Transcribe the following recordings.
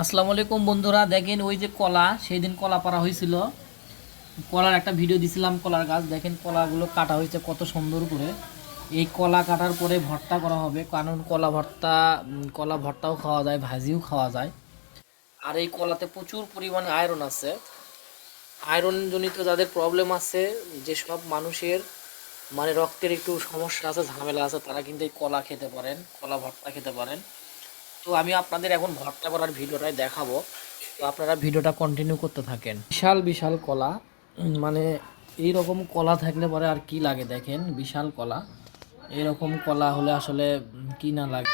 আসসালামু আলাইকুম বন্ধুরা, দেখেন ওই যে কলা, সেই দিন কলা পাড়া হয়েছিল। কলার একটা ভিডিও দিছিলাম। কলার গাছ দেখেন, কলাগুলো কাটা হয়েছে কত সুন্দর করে। এই কলা কাটার পরে ভর্তা করা হবে, কারণ কলা ভর্তাও খাওয়া যায়, ভাজিও খাওয়া যায়। আর এই কলাতে প্রচুর পরিমাণে আয়রন আছে। আয়রন জনিত যাদের প্রবলেম আছে, যেসব মানুষের মানে রক্তের একটু সমস্যা আছে, ঝামেলা আছে, তারা কিন্তু এই কলা খেতে পারেন, কলা ভর্তা খেতে পারেন। তো আমি আপনাদের এখন ভর্তা করার ভিডিওটাই দেখাবো। তো আপনারা ভিডিওটা কন্টিনিউ করতে থাকেন। বিশাল বিশাল কলা, মানে এইরকম কলা থাকলে পরে আর কি লাগে। দেখেন বিশাল কলা, এরকম কলা হলে আসলে কি না লাগে।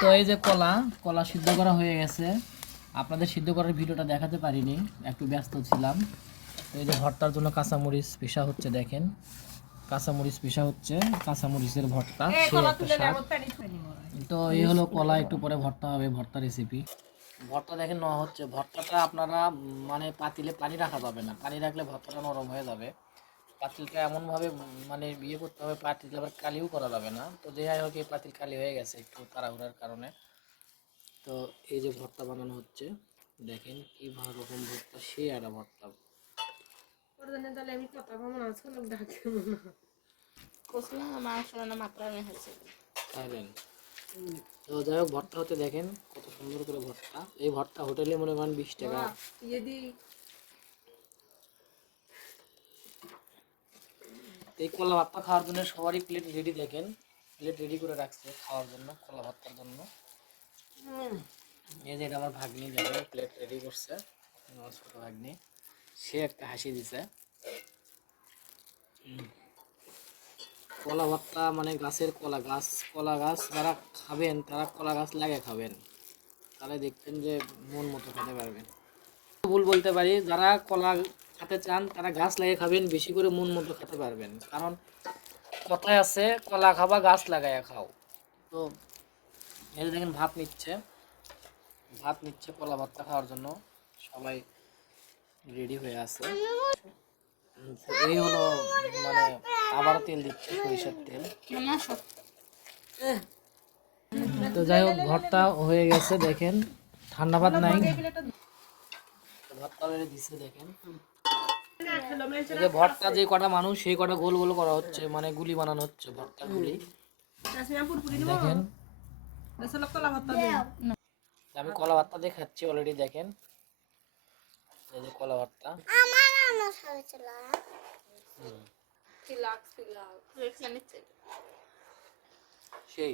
তো এই যে কলা কলা সিদ্ধ করা হয়ে গেছে। আপনাদের সিদ্ধ করার ভিডিওটা দেখাতে পারিনি, একটু ব্যস্ত ছিলাম। তো এই যে ভর্তার জন্য কাঁচামরিচ পিষা হচ্ছে, দেখেন কাঁচামরিচ পিষা হচ্ছে, কাঁচামরিচের ভর্তা, সেই একটা স্বাদ। তো এই হলো কলা, একটু পরে ভর্তা হবে, ভর্তা রেসিপি। ভর্তা দেখেন নেওয়া হচ্ছে। ভর্তাটা আপনারা মানে পাতিলে পানি রাখা যাবে না, পানি রাখলে ভর্তাটা নরম হয়ে যাবে। পাতিলটা এমনভাবে মানে বিয়ে করতে হবে, পাতিল আবার কালিও করা যাবে না। তো যাই হোক, এই পাতিল কালি হয়ে গেছে একটু তাড়াহুড়ার কারণে। তো এই যে ভর্তা বানানো হচ্ছে, দেখেন কি ভালো রকম ভর্তা, সেই একটা ভর্তা। খাবেন? তো যাই হোক, ভর্তা হতে দেখেন কত সুন্দর করে ভর্তা। এই ভর্তা হোটেলে মনে করেন 20 টাকা। এই কলা ভর্তা খাওয়ার জন্য সবারই প্লেট রেডি, দেখেন প্লেট রেডি করে রাখছে খাওয়ার জন্য, কলা ভর্তার জন্য। এই যে এটা আমার ভাগ্নি, দেখেন প্লেট রেডি করছে, আমার ছোট ভাগ্নি। সে একটা হাসি দিছে। কলা ভর্তা মানে গাছের কলা গাছ যারা খাবেন, তারা কলা গাছ লাগে খাবেন, তাহলে দেখবেন যে মন মতো খেতে পারবেন। ভুল বলতে পারি, যারা কলা খেতে চান তারা গাছ লাগিয়ে খাবেন, বেশি করে মন মতো খেতে পারবেন। কারণ কথায় আছে, কলা খাবা গাছ লাগাইয়া খাও। তো এই দেখেন ভাত নিচ্ছে কলা ভর্তা খাওয়ার জন্য, সবাই রেডি হয়ে আছে। তো এই হলো মানে আবারও তেল দিচ্ছে, সরিষার তেল। তো যাই হোক, ভর্তা হয়ে গেছে, দেখেন ঠান্ডা ভাত নাই, ভর্তা অলরেডি দিচ্ছে। দেখেন এই যে ভর্তা, যে কটা মানুষ সেই কটা গোল গোল করা হচ্ছে, মানে গুলি বানানো হচ্ছে, ভর্তা গুলি। দেখেন আমি কলা ভর্তা দিয়ে খাচ্ছি অলরেডি, দেখেন এই যে কলা ভর্তা। সেই